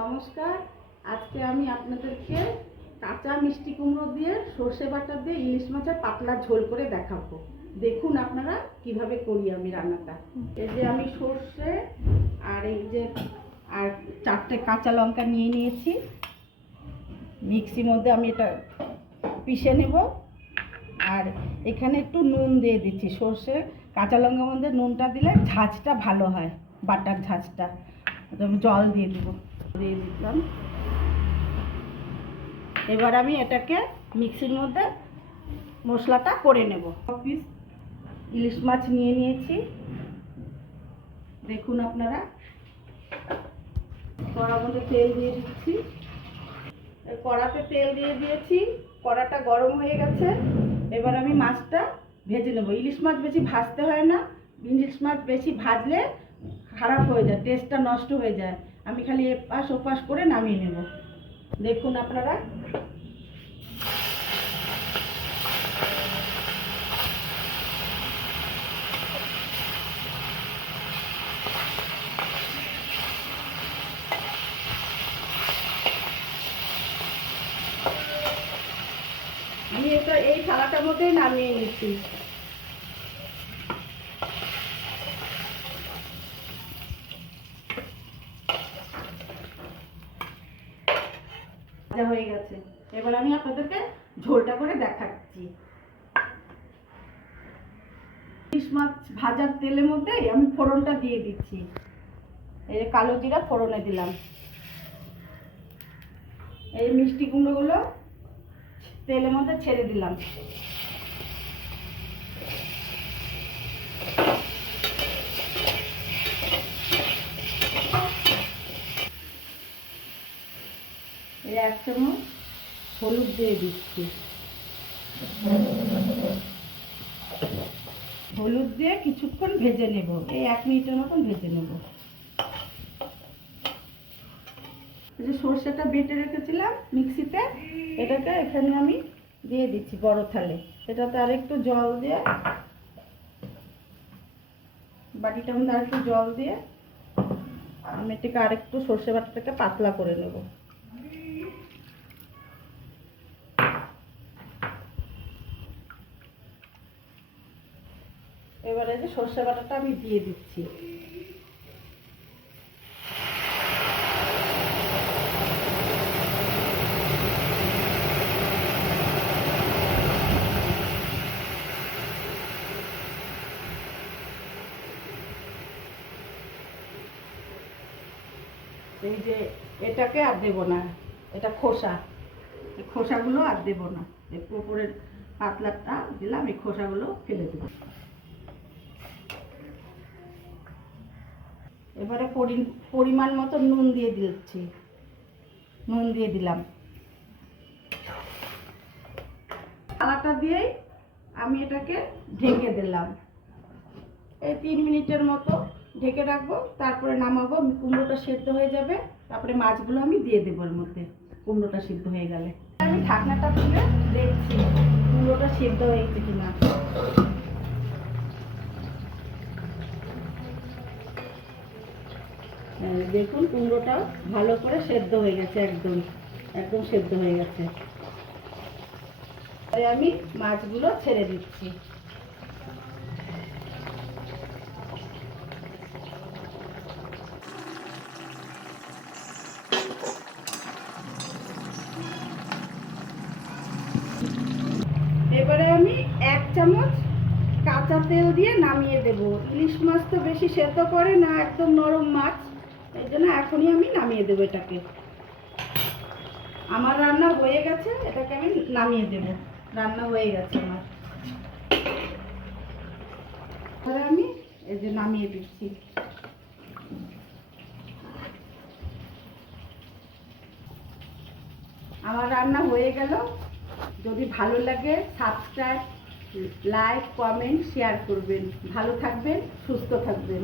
নমস্কার। আজকে আমি আপনাদেরকে কাঁচা মিষ্টি কুমড়ো দিয়ে সর্ষে বাটা দিয়ে ইলিশ মাছের পাতলা ঝোল করে দেখাবো। দেখুন আপনারা কিভাবে করি আমি রান্নাটা। এই যে আমি সর্ষে আর এই যে আর 4টে কাঁচা লঙ্কা নিয়ে নিয়েছি। মিক্সির মধ্যে আমি এটা পিষে নেব। আর এখানে একটু নুন দিয়ে দিচ্ছি। সর্ষে কাঁচা লঙ্কার মধ্যে নুনটা দিলে ঝাঁঝটা ভালো হয়, বাটার ঝাঁঝটা। জল দিয়ে দেবো, দিয়ে দিলাম। এবার আমি এটাকে মিক্সির মধ্যে মশলাটা করে নেব। পিস ইলিশ মাছ নিয়ে নিয়েছি, দেখুন আপনারা। কড়ার মধ্যে তেল দিয়ে দিচ্ছি। কড়াতে তেল দিয়ে দিয়েছি, কড়াটা গরম হয়ে গেছে। এবার আমি মাছটা ভেজে নেব। ইলিশ মাছ বেশি ভাজতে হয় না, ইলিশ মাছ বেশি ভাজলে খারাপ হয়ে যায়, টেস্টটা নষ্ট হয়ে যায়। আমি খালি এপাশ ওপাশ করে নামিয়ে নেব। দেখুন আপনারা। আমি এটা এই থালাটার মধ্যেই নামিয়ে নিচ্ছি। হয়ে গেছে। এবার আমি আপনাদেরকে ঝোলটা করে দেখাচ্ছি। ইলিশ মাছ ভাজার তেলের মধ্যে আমি ফোড়নটা দিয়ে দিচ্ছি। এই যে কালো জিরা ফোড়নে দিলাম। এই মিষ্টি কুমড়োগুলো তেলের মধ্যে ছেড়ে দিলাম। এই 1 চামচ হলুদ দিয়ে দিচ্ছি। হলুদ দিয়ে কিছুক্ষণ ভেজে নেব, এই 1 মিনিটের মতন ভেজে নেব। এই যে সর্ষেটা বেটে রেখেছিলাম মিক্সিতে, এটাকে এখানে আমি দিয়ে দিচ্ছি বড় থালে। এটাতে আরেকটু জল দিয়ে, বাটিটার মধ্যে আরেকটু জল দিয়ে আমি এটাকে আরেকটু সর্ষে বাটাটাকে পাতলা করে নেব। এবারে যে সর্ষে বাটাটা আমি দিয়ে দিচ্ছি। এই যে এটাকে আর দেবো না, এটা খোসা, এই খোসাগুলো আর দেবো না। একটু উপরের পাতলাটা দিলাম, এই খোসাগুলো ফেলে দেবো। এবারে পরিমাণ মতো নুন দিয়ে দিচ্ছি, নুন দিয়ে দিলাম। থালাটা দিয়েই আমি এটাকে ঢেকে দিলাম। এই 3 মিনিটের মতো ঢেকে রাখবো, তারপরে নামাবো। কুমড়োটা সেদ্ধ হয়ে যাবে, তারপরে মাছগুলো আমি দিয়ে দেবো এর মধ্যে। কুমড়োটা সিদ্ধ হয়ে গেলে আমি ঢাকনাটা খুলে দেখছি কুমড়োটা সেদ্ধ হয়েছে কিনা। দেখুন কুমড়োটা ভালো করে সেদ্ধ হয়ে গেছে, একদম একদম সেদ্ধ হয়ে গেছে। আমি মাছগুলো ছেড়ে দিচ্ছি। এবারে আমি 1 চামচ কাঁচা তেল দিয়ে নামিয়ে দেব। ইলিশ মাছ তো বেশি সেদ্ধ করে না, একদম নরম মাছ, এই জন্য এখনই আমি নামিয়ে দেবো এটাকে। আমার রান্না হয়ে গেছে, এটাকে আমি নামিয়ে দেব। রান্না হয়ে গেছে আমার। এবারে আমি এই যে নামিয়ে দিচ্ছি। আমার রান্না হয়ে গেল। যদি ভালো লাগে সাবস্ক্রাইব, লাইক, কমেন্ট, শেয়ার করবেন। ভালো থাকবেন, সুস্থ থাকবেন।